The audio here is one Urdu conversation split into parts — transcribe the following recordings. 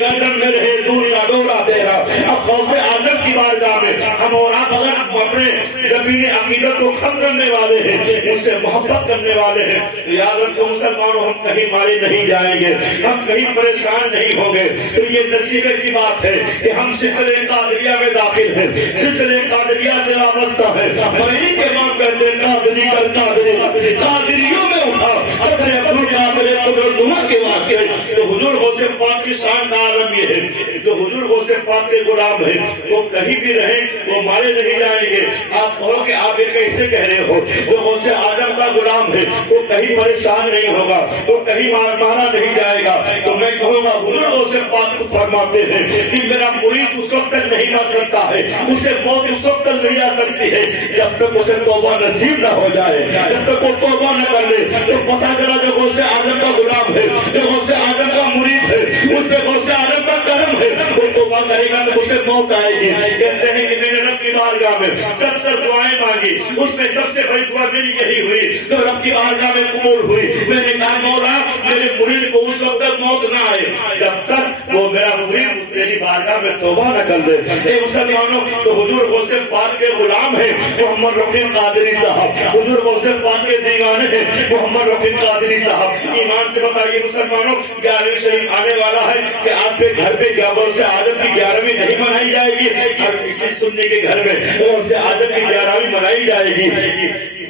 گردن میں رہے دور کا ڈورا تیرا۔ اب غوث اعظم کی بارگاہ میں ہم اور آپ اگر اپنے زمین عقیدت کو کھم کرنے والے ہیں، اس سے محبت کرنے والے ہیں، تو یاد رکھو مسلمانوں ہم کہیں مارے نہیں جائیں گے، ہم کہیں پریشان نہیں ہوں گے۔ تو یہ نصیبے کی بات ہے کہ ہم سلسلے قادریہ میں داخل ہیں، سلسلے قادریہ سے وابستہ ہے۔ وہی کے ماں کہتے ہیں قادری کر قادری، قادریوں میں اٹھا قدر عبدالقادر قدر نما کے واسطے۔ تو حضور غوث پاک کی شان کا عالم یہ ہے، جو حضور غوث پاک کے غلام ہیں وہ کہیں بھی رہیں وہ مارے نہیں جائیں گے۔ آپ کہو کہ آپ یہ کیسے کہہ رہے ہو؟ جو غوث اعظم کا غلام ہے وہ کہیں پریشان نہیں ہوگا، وہ کہیں مارا نہیں جائے گا۔ تو میں کہوں گا حضور غوث پاک کو فرماتے ہیں کہ میرا مرید اس وقت تک نہیں مر سکتا ہے، اسے موت اس وقت تک نہیں آ سکتی ہے جب تک اسے توبہ نصیب نہ ہو جائے، جب تک وہ توبہ نہ کر لے۔ تو پتہ چلا جو غوث اعظم کا غلام ہے، جو غوث اعظم کا مرید ہے، اس پہ غوث اعظم کا کرم ہے، وہ توبہ کرے گا تو اسے موت آئے گی۔ کہتے ہیں کہ میں نے رب کی بارگاہ میں 70 دعائیں مانگی، اس میں سب سے بڑی دعا میری یہی ہوئی جو رب کی بارگاہ میں قبول ہوئی۔ میں نے کہا مولا میرے مرید کو اس وقت تک موت نہ آئے جب تک وہ میرا مرید تیری بارگاہ میں توبہ نہ کر لے۔ اے مسلمانوں، تو حضور غوث پاک کے غلام ہیں محمد رفیع قادری صاحب، حضور غوث پاک کے دیوانے ہیں محمد رفیع قادری صاحب۔ ایمان سے بتائیے مسلمانوں، 11ویں شریف آنے والا ہے کہ آپ کے گھر پہ غوث اعظم کی 11ویں نہیں منائی جائے گی؟ ہر کسی سنی کے گھر میں غوث اعظم کی 11ویں منائی جائے گی۔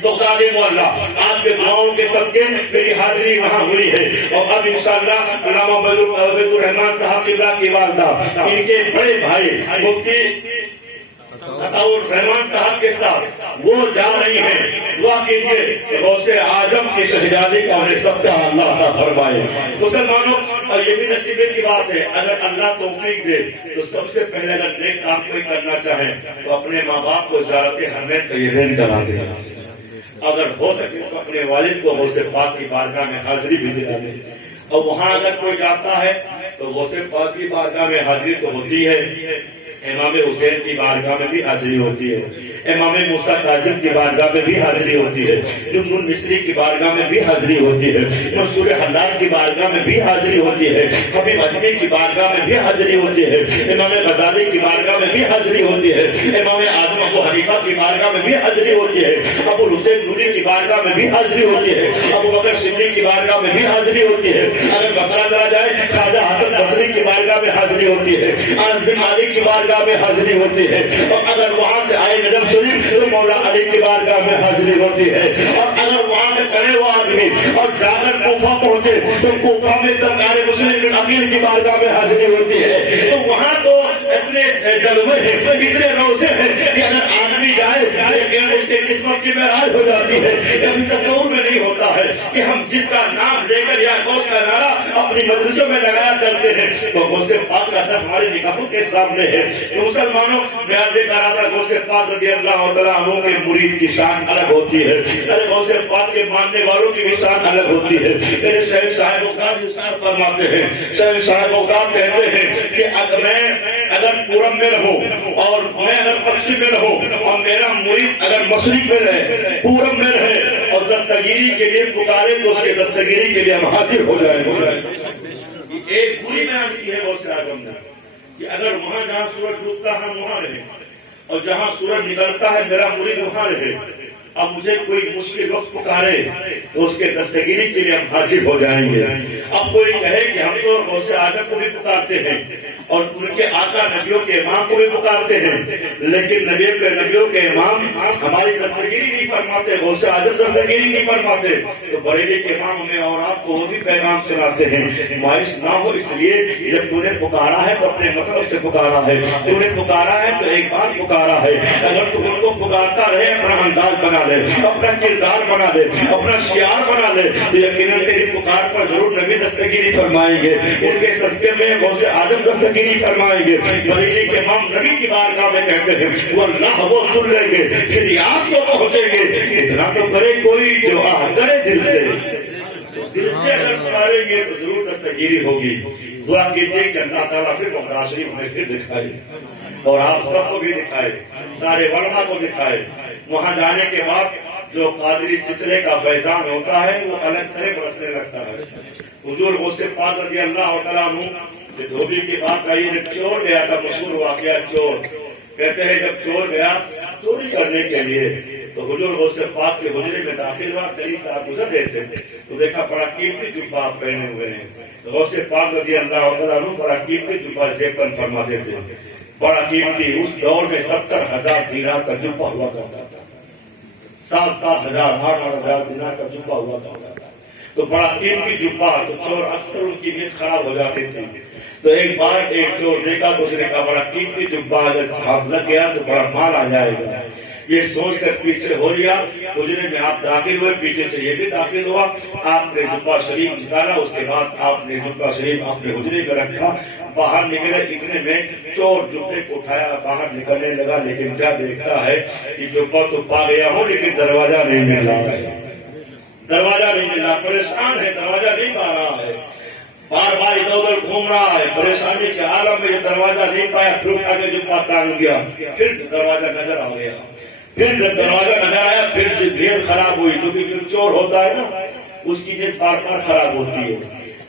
تو قادر مولا آپ کے دعاؤں کے صدقے میری حاضری وہاں ہوئی ہے، اور اب انشاءاللہ علامہ عبید الرحمان صاحب کی والدہ ان کے بڑے بھائی مفتی عطاء الرحمان صاحب کے ساتھ وہ جا رہی ہیں۔ دعا کیجئے غوث اعظم کی شہزادی کا انہیں سب کا اللہ عطا فرمائے۔ مسلمانوں، اور یہ بھی نصیبے کی بات ہے، اگر اللہ توفیق دے تو سب سے پہلے اگر نیک کام کوئی کرنا چاہے تو اپنے ماں باپ کو زیارت حرمین طیبین کرا دے، اگر ہو سکے تو اپنے والد کو غوث پاک کی بارگاہ میں حاضری بھی دلا دے۔ اور وہاں اگر کوئی جاتا ہے تو غوث پاک کی بارگاہ میں حاضری تو ہوتی ہے، امام حسین کی بارگاہ میں بھی حاضری ہوتی ہے، امام موسیٰ کاظم کی بارگاہ میں بھی حاضری ہوتی ہے، جمن مصری کی بارگاہ میں بھی حاضری ہوتی ہے، منصور حلاج کی بارگاہ میں بھی حاضری ہوتی ہے، حبیب اجمی کی بارگاہ میں بھی حاضری ہوتی ہے، امام غزالی کی بارگاہ میں بھی حاضری ہوتی ہے، امام اعظم ابو حنیفہ کی بارگاہ میں بھی حاضری ہوتی ہے، ابو الحسین نوری کی بارگاہ میں بھی حاضری ہوتی ہے، ابو بکر صدیق کی بارگاہ میں بھی حاضری ہوتی ہے۔ اگر بصرہ چلا جائے خواجہ حسن بصری کی بارگاہ میں حاضری ہوتی ہے، انس بن مالک کی بارگاہ میں حاضری ہوتی ہے، اور اگر وہاں سے آئے نجف شریف تو مولا علی کی بارگاہ میں حاضری ہوتی ہے، اور اگر وہاں سے کرے وہ آدمی اور جا کر کوفہ پہنچے تو کوفہ میں سرکار مسلم بن عقیل کی بارگاہ میں حاضری ہوتی ہے۔ تو وہاں تو اتنے جلوے ہیں، اتنے روزے ہیں کہ اگر آدمی جائے لیکن اس کے قسمت کی معراج ہو جاتی ہے۔ کبھی تصور میں نہیں ہوتا ہے کہ ہم جس کا نام لے کر یا غوث کا نعرہ اپنی مجلسوں میں لگایا کرتے ہیں تو غوث پاک کا در ہمارے نگاہوں کے سامنے ہے۔ مسلمانوں، میں عرض کر رہا تھا غوث پاک رضی اللہ تعالیٰ عنہ کے مرید کی شان الگ ہوتی ہے، ارے غوث پاک کے ماننے والوں کی بھی شان الگ ہوتی ہے۔ میرے شیخ صاحب اوقات ارشاد فرماتے ہیں، شیخ صاحب اوقات کہتے ہیں کہ میں اگر پورم میں رہوں اور میں اگر پشچم میں رہوں اور میرا مرید اگر مشرق میں رہے، پورم میں رہے اور دستگیری کے لیے پکارے تو اس کے دستگیری کے لیے ہم حاضر ہو جائیں۔ ایک بری بیان کی ہے غوث اعظم نے کہ اگر وہاں جہاں سورج ڈوبتا ہے وہاں رہے اور جہاں سورج نکلتا ہے میرا مرید وہاں رہے۔ اب مجھے کوئی مشکل وقت پکارے تو اس کے دستگیری کے لیے ہم حاضر ہو جائیں گے۔ اب کوئی کہے کہ ہم تو غوث اعظم کو بھی پکارتے ہیں اور ان کے آقا نبیوں کے امام کو بھی پکارتے ہیں، لیکن نبیوں کے امام ہماری دستگیری نہیں فرماتے، غوث اعظم دستگیری نہیں فرماتے، تو بریلی کے امام ہمیں اور آپ کو وہ بھی پیغام سناتے ہیں۔ نمائش نہ ہو اس لیے جب تو نے پکارا ہے تو اپنے مطلب سے پکارا ہے، تو نے پکارا ہے تو ایک بار پکارا ہے۔ اگر تو ان کو پکارتا رہے اپنا انداز بنا لے، اپنا کردار بنا لے، اپنا شعار بنا لے تو یقیناً تیری پکار پر ضرور نبی دستگیری فرمائیں گے، ان کے صدقے میں غوث اعظم دستگیری فرمائیں گے۔ بریلی کے امام نبی کی بارگاہ میں کہتے ہیں وہ اللہ وہ سن لیں گے، پھر یاد تو پہنچیں گے، اتنا تو کرے کوئی جو کرے دل سے اگر پکاریں گے تو ضرور دستگیری ہوگی۔ دعا کیجیے کہ اللہ تعالیٰ پھر مقدار شریف ہمیں پھر دکھائے اور آپ سب کو بھی دکھائے، سارے علماء کو دکھائے۔ وہاں جانے کے بعد جو قادری سلسلے کا فیضان ہوتا ہے وہ الگ طرح برسنے لگتا ہے۔ حضور غوث پاک رضی اللہ تعالیٰ عنہ کہ دھوبی کی بات آئی، جب چور گیا تھا، مشہور واقعہ چور، کہتے ہیں جب چور گیا چوری کرنے کے لیے تو حضور غوث پاک کے حجرے میں داخل ہوا، کئی صاحب گزر رہے تھے تو دیکھا بڑا قیمتی جبہ آپ پہنے ہوئے ہیں، تو غوث پاک رضی اللہ عنہ بڑا قیمتی جبہ زیب فرماتے تھے، بڑا قیمتی، اس دور میں 70,000 دینار کا جبہ ہوا کرتا تھا، 7,000 8,000 دینار کا جبہ ہوا کرتا تھا، تو بڑا قیمتی جبہ، تو چور اکثر ان کی نیت خراب ہو جاتی تھی، تو ایک بار ایک چور دیکھا تو اس نے کہا بڑا قیمتی جبہ اگر ہاتھ لگ گیا تو بڑا مال آ جائے گا، یہ سوچ کر پیچھے ہو لیا، حجرے میں آپ داخل ہوئے، پیچھے سے یہ بھی داخل ہوا، آپ نے جبہ شریف نکالا، اس کے بعد آپ نے جبہ شریف اپنے حجرے میں رکھا، باہر نکلے، اتنے میں چور جبے کو اٹھایا باہر نکلنے لگا، لیکن کیا دیکھتا ہے کہ جبہ تو پا گیا ہوں لیکن دروازہ نہیں ملا ہے، دروازہ نہیں ملا، پریشان ہے، دروازہ نہیں پا رہا ہے، بار بار ادھر ادھر گھوم رہا ہے، پریشانی کے عالم میں یہ دروازہ نہیں پایا، پھر اٹھا کے جبہ ٹانگ گیا، پھر دروازہ نظر آ گیا، پھر جب دروازہ نظر آیا پھر نیت خراب ہوئی، کیونکہ جو چور ہوتا ہے نا اس کی نیت بار بار خراب ہوتی ہے،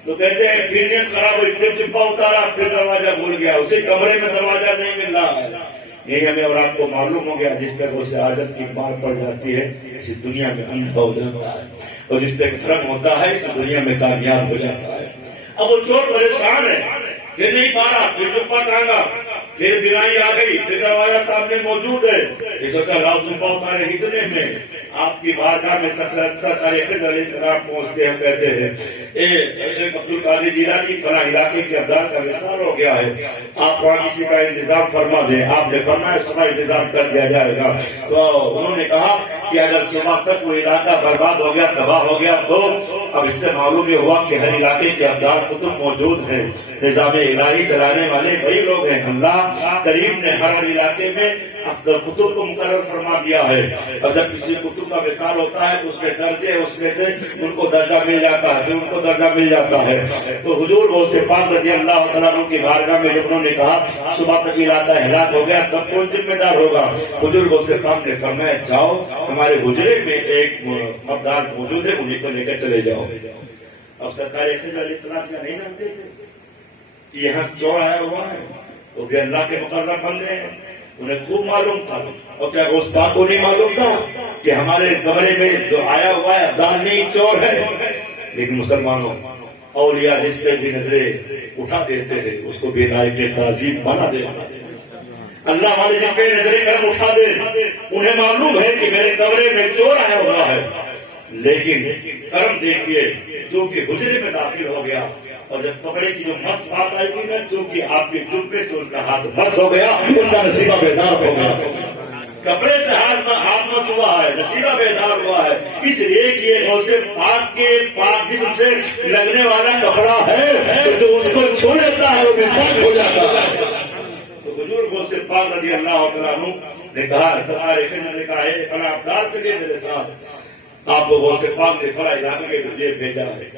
تو کہتے ہیں پھر نیت خراب ہوئی، پھر جبہ اتارا، پھر دروازہ بھول گیا، اسی کمرے میں دروازہ نہیں مل رہا ہے، یہی ہمیں اور آپ کو معلوم ہو گیا، جس پہ غوث اعظم کی مار پڑ جاتی ہے اسی دنیا میں اندھا ہو جاتا ہے، اور جس پہ کرم ہوتا ہے اس دنیا میں کامیاب ہو جاتا ہے۔ اب وہ چور پریشان ہے، پھر نہیں پارا، پھر جبہ ٹانگا، پھر بینائی آ گئی، پھر دروازہ سامنے موجود ہے، یہ سوچا لاؤ جبہ اتارے، اتنے میں آپ کی بارگاہ میں خضر علیہ السلام پہنچتے ہیں، کہتے ہیں اے شیخ عبد القادر جیلانی فلاں علاقے کے ابدال کا وصال ہو گیا ہے، آپ وہاں کسی کا انتظام فرما دیں، آپ نے فرمایا صبح انتظام کر دیا جائے گا، تو انہوں نے کہا کہ اگر صبح تک وہ علاقہ برباد ہو گیا، تباہ ہو گیا، تو اب اس سے معلوم یہ ہوا کہ ہر علاقے کے ابدال قطب موجود ہیں، نظام الہی چلانے والے وہی لوگ ہیں، اللہ کریم نے ہر علاقے میں قطب کو مقرر فرما دیا ہے، اور جب کسی قطب کا وصال ہوتا ہے تو اس میں درجے، اس میں سے ان کو درجہ مل جاتا ہے، پھر ان کو درجہ مل جاتا ہے، تو حضور غوث پاک رضی اللہ تعالیٰ عنہ کی بارگاہ میں جب انہوں نے کہا صبح تک علاقہ ہلاک ہو گیا تب کون ذمہ دار ہوگا، حضور غوث پاک نے فرمایا جاؤ ہمارے حجرے میں ایک ابدال موجود ہے، انہیں کو لے کر چلے جاؤ۔ اب سرکار خضر علیہ السلام کیا نہیں جانتے تھے کہ یہاں چور آیا ہوا ہے، وہ بھی اللہ کے مقرر بندے ہیں، انہیں خوب معلوم تھا، اور کیا غوث پاک کو نہیں معلوم تھا کہ ہمارے کمرے میں جو آیا ہوا ہے ابدال نہیں چور ہے، لیکن مسلمانوں اولیاء جس پہ بھی نظریں اٹھا دیتے ہیں اس کو بے لائق تعظیم بنا دیتے ہیں، اللہ والے جس پہ نظریں کرم اٹھا دے انہیں معلوم ہے کہ میرے کمرے میں چور آیا ہوا ہے، لیکن کرم دیکھیے کیونکہ حجرے میں داخل ہو گیا، اور جب کپڑے کی جو مس بات آئی تھی نا، کیونکہ آپ کے جبے سے ان کا ہاتھ بس ہو گیا، ان کا نصیبہ بیدار ہو گیا، کپڑے سے ہاتھ مس ہوا ہے، نصیبہ بیدار ہوا ہے، اس لیے کہ یہ غوث پاک کے پاک جسم سے لگنے والا کپڑا ہے تو جو اس کو چھو لیتا ہے وہ بیدار ہو جاتا ہے، تو حضور غوث پاک رضی اللہ تعالیٰ عنہ نے کہا، سرکار خضر نے کہا ہے فلاں ابدال چلیے میرے ساتھ، آپ کو غوث پاک نے فلاں علاقے کے ذریعے بھیجا ہے،